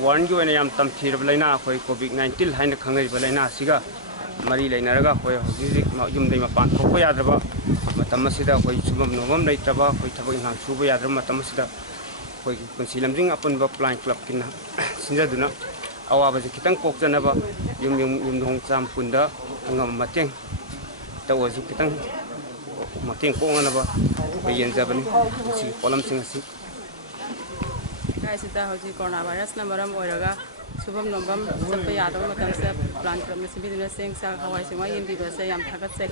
Warn you and some Tirabelina for COVID-19 hand the Kangai Belena Siga, Marie Lenaraga for Yum de Mapan, Koyadaba, Matamasida, for Subam Novum Laitaba, for Tabin Subayadra Matamasida, for Concealing upon the Blind Club in Sinjaduna, our Kitan Kokanaba, Yum Sam Punda, and Mating. That was Kitan Mating Konganaba, by Yenzaban, potlamsing. Sida hoji coronavirus na maram oiraga subam nombam sappa yadam matam se plant club me sibi dina seng sa hawai singwa yindi ba se yam thagat se